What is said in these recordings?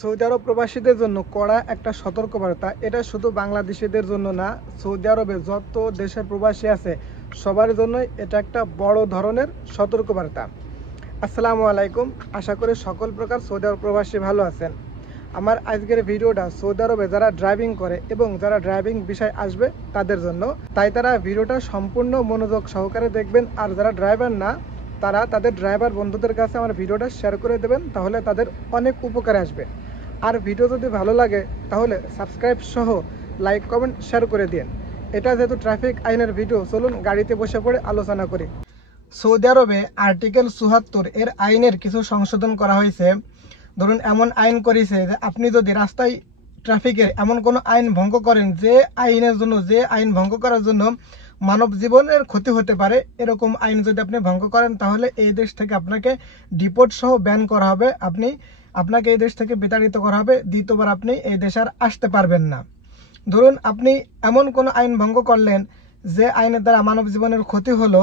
Saudi আরব প্রবাসীদের জন্য কড়া একটা সতর্কবার্তা। এটা শুধু বাংলাদেশিদের জন্য না, সৌদি আরবে যত দেশের প্রবাসী আছে সবার জন্যই এটা একটা বড় ধরনের সতর্কবার্তা। আসসালামু আলাইকুম, আশা করি সকল প্রকার সৌদি আরব প্রবাসী ভালো আছেন। আমার আজকের ভিডিওটা সৌদি আরবে যারা ড্রাইভিং করে এবং যারা ড্রাইভিং বিষয় আসবে তাদের জন্য, তাই তারা ভিডিওটা সম্পূর্ণ মনোযোগ সহকারে দেখবেন। আর যারা ড্রাইভার না, তারা তাদের ড্রাইভার বন্ধুদের কাছে আমার ভিডিওটা শেয়ার করে দেবেন, তাহলে তাদের অনেক উপকারে আসবে। আর ভিডিও যদি ভালো লাগে তাহলে সাবস্ক্রাইব সহ লাইক কমেন্ট শেয়ার করে দিন। এটা যেহেতু ট্রাফিক আইনের ভিডিও, চলুন গাড়িতে বসে পড়ে আলোচনা করি। সৌদি আরবে আর্টিকেল ৭৪ এর আইনের কিছু সংশোধন করা হয়েছে। ধরুন, এমন আইন করেছে যে আপনি যদি রাস্তায় ট্রাফিকের এমন কোনো আইন ভঙ্গ করেন যে আইন ভঙ্গ করার জন্য মানব জীবনের ক্ষতি হতে পারে, এরকম আইন যদি আপনি ভঙ্গ করেন তাহলে এই দেশ থেকে আপনাকে ডিপোর্ট সহ ব্যান করা হবে। আপনাকে এই দেশ থেকে বিতাড়িত করা হবে। দ্বিতীয়বার আপনি এই দেশে আর আসতে পারবেন না। ধরুন, আপনি এমন কোনো আইন ভঙ্গ করলেন যে আইনের দ্বারা মানব জীবনের ক্ষতি হলো।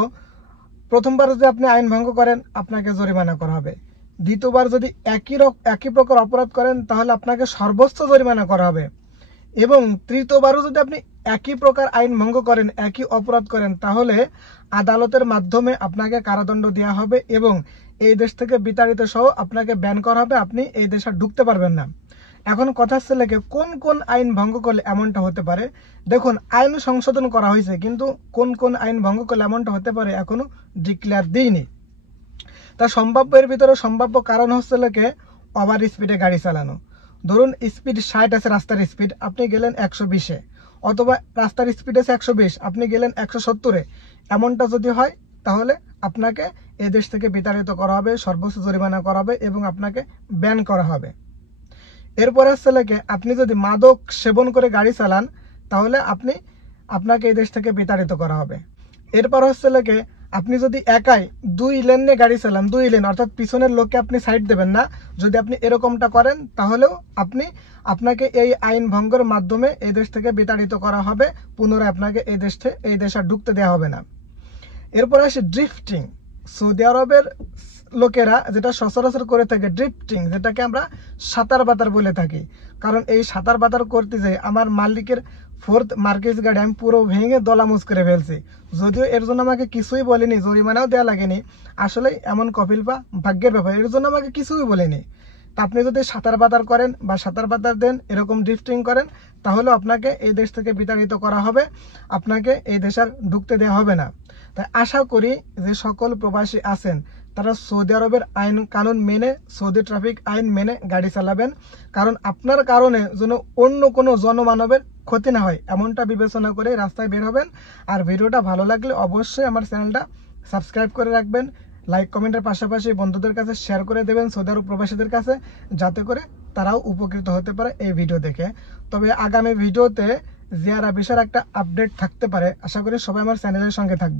প্রথমবার যদি আপনি আইন ভঙ্গ করেন, আপনাকে জরিমানা করা হবে। দ্বিতীয়বার যদি একই প্রকার অপরাধ করেন তাহলে আপনাকে সর্বোচ্চ জরিমানা করা হবে। এবং তৃতীয়বারও যদি আপনি একই প্রকার আইন ভঙ্গ করেন, একই অপরাধ করেন, তাহলে আদালতের মাধ্যমে আপনাকে কারাদণ্ড দেওয়া হবে এবং এই দেশ থেকে বিতাড়িত সহ আপনাকে ব্যান করা হবে। আপনি এই দেশে ঢুকতে পারবেন না। এখন কথা হচ্ছে কোন কোন আইন ভঙ্গ করলে এমনটা হতে পারে। দেখুন, আইন সংশোধন করা হয়েছে, কিন্তু কোন কোন আইন ভঙ্গ করলে এমনটা হতে পারে এখনো ডিক্লেয়ার দিইনি। তা সম্ভাব্যের ভিতরে সম্ভাব্য কারণ হচ্ছে ওভার স্পিডে গাড়ি চালানো। ধরুন, স্পিড 60 আছে রাস্তার স্পিড, আপনি গেলেন 120-এ, অথবা রাস্তার স্পিড আছে 120, আপনি গেলেন 170-এ। এমনটা যদি হয় তাহলে আপনাকে এ দেশ থেকে বিতাড়িত করা হবে, সর্বোচ্চ জরিমানা করা হবে এবং আপনাকে ব্যান করা হবে। এরপরে হচ্ছে আপনি যদি মাদক সেবন করে গাড়ি চালান তাহলে আপনাকে এই দেশ থেকে বিতাড়িত করা হবে। এরপর হচ্ছে আপনি যদি একাই 2 লেন নিয়ে গাড়ি চালান, 2 লেন অর্থাৎ পিছনের লোককে আপনি সাইড দেবেন না, যদি আপনি এরকমটা করেন তাহলেও আপনাকে এই আইন ভঙ্গের মাধ্যমে এই দেশ থেকে বিতাড়িত করা হবে। পুনরায় আপনাকে এই দেশে ঢুকতে দেওয়া হবে না। এরপর আসে ড্রিফটিং। সৌদি আরবের লোকেরা যেটা সচরাচর করে থাকে ড্রিফটিং, যেটাকে আমরা সাঁতার বাতার বলে থাকি। কারণ এই সাঁতার বাতার করতে যাই আমার মালিকের 4th মার্কেজ গাড়ি আমি পুরো ভেঙে দলামুজ করে ফেলছি। যদিও এর জন্য আমাকে কিছুই বলেনি, জরিমানাও দেওয়া লাগেনি। আসলে এমন কপিল বা ভাগ্যের ব্যাপার, এর জন্য আমাকে কিছুই বলেনি। তা আপনি যদি সাঁতার বাতার করেন বা সাঁতার বাতার দেন, এরকম ড্রিফটিং করেন, তাহলে আপনাকে এই দেশ থেকে বিতাড়িত করা হবে, আপনাকে এই দেশ আর ঢুকতে দেওয়া হবে না। তাই আশা করি যে সকল প্রবাসী আছেন তারা সৌদি আরবের আইন কানুন মেনে, সৌদি ট্রাফিক আইন মেনে গাড়ি চালাবেন। কারণ আপনার কারণে যেন অন্য কোনো জনমানবের ক্ষতি না হয়, এমনটা বিবেচনা করে রাস্তায় বের হবেন। আর ভিডিওটা ভালো লাগলে অবশ্যই আমার চ্যানেলটা সাবস্ক্রাইব করে রাখবেন। লাইক কমেন্টের পাশাপাশি বন্ধুদের কাছে শেয়ার করে দেবেন, সৌদি আরব প্রবাসীদের কাছে, যাতে করে তারাও উপকৃত হতে পারে এই ভিডিও দেখে। তবে আগামী ভিডিওতে জিয়ারা বিষয়ের একটা আপডেট থাকতে পারে। আশা করি সবাই আমার চ্যানেলের সঙ্গে থাকবেন।